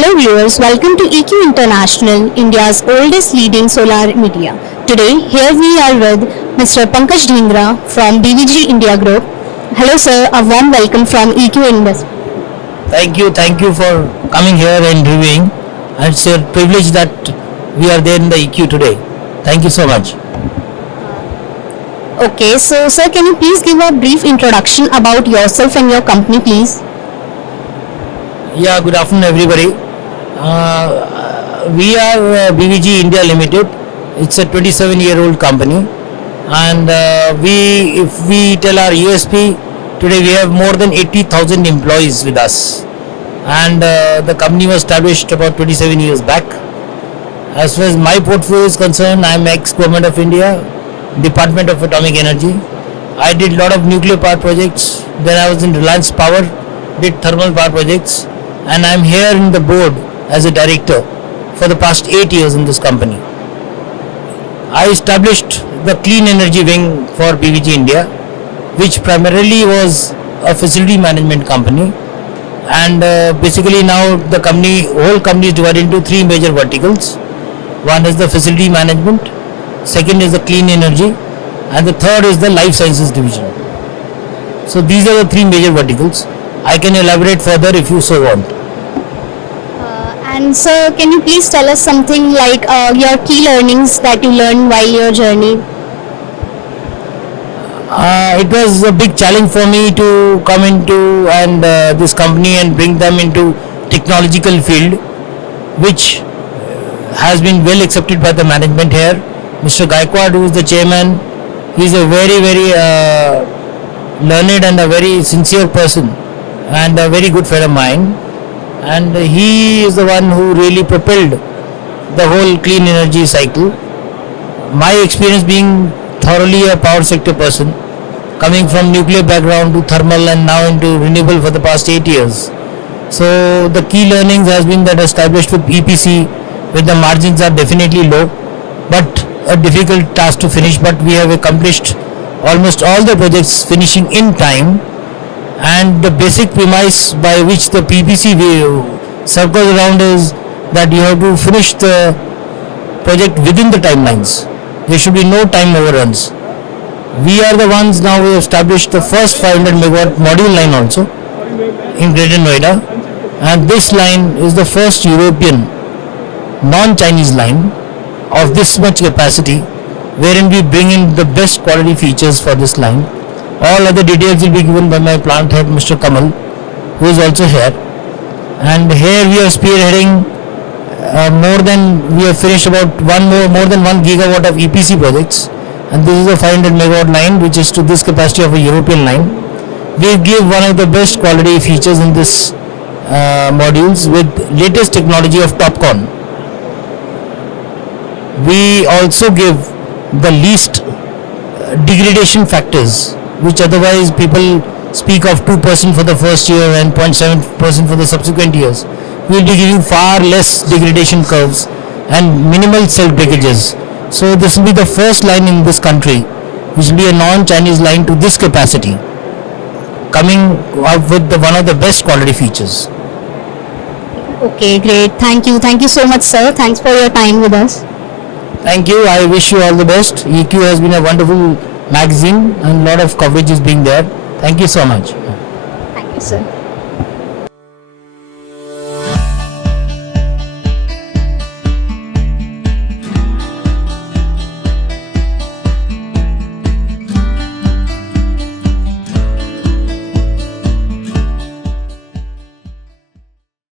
Hello viewers, welcome to EQ International, India's oldest leading solar media. Today, here we are with Mr. Pankaj from BVG India Group. Hello sir, a warm welcome from EQ Industry. Thank you for coming here and reviewing. It's a privilege that we are there in the EQ today. Thank you so much. Okay, so sir, can you please give a brief introduction about yourself and your company, please? Yeah, good afternoon everybody. We are BVG India Limited. It's a 27-year-old company, and if we tell our USP, today we have more than 80,000 employees with us, and the company was established about 27 years back. As far as my portfolio is concerned, I am ex-Government of India, Department of Atomic Energy. I did a lot of nuclear power projects. Then I was in Reliance Power, did thermal power projects, and I am here in the board as a director for the past 8 years in this company. I established the clean energy wing for BVG India, which primarily was a facility management company, and basically now the whole company is divided into three major verticals. One is the facility management, second is the clean energy, and the third is the life sciences division. So these are the three major verticals. I can elaborate further if you so want. And sir, can you please tell us something like your key learnings that you learned while your journey? It was a big challenge for me to come into this company and bring them into technological field, which has been well accepted by the management here. Mr. Gaikwad, who is the chairman, he is a very learned and a very sincere person and a very good friend of mine, and he is the one who really propelled the whole clean energy cycle. My experience being thoroughly a power sector person, coming from nuclear background to thermal and now into renewable for the past 8 years. So the key learnings has been that established with EPC, where the margins are definitely low, but a difficult task to finish, but we have accomplished almost all the projects finishing in time, and the basic premise by which the PPC circles around is that you have to finish the project within the timelines. There should be no time overruns. We are the ones now who established the first 500 megawatt module line also in Greater Noida, and this line is the first European non-Chinese line of this much capacity, wherein we bring in the best quality features for this line. All other details will be given by my plant head, Mr. Kamal, who is also here. And here we are spearheading we have finished about more than 1 gigawatt of EPC projects, and this is a 500 megawatt line, which is to this capacity of a European line. We give one of the best quality features in this modules with latest technology of TOPCon. We also give the least degradation factors, which otherwise people speak of 2% for the first year and 0.7% for the subsequent years. We will be giving far less degradation curves and minimal cell breakages. So this will be the first line in this country, which will be a non-Chinese line to this capacity, coming up with one of the best quality features. Okay, great. Thank you so much sir. Thanks for your time with us. Thank you. I wish you all the best. EQ has been a wonderful magazine and a lot of coverage is being there. Thank you so much. Thank you sir.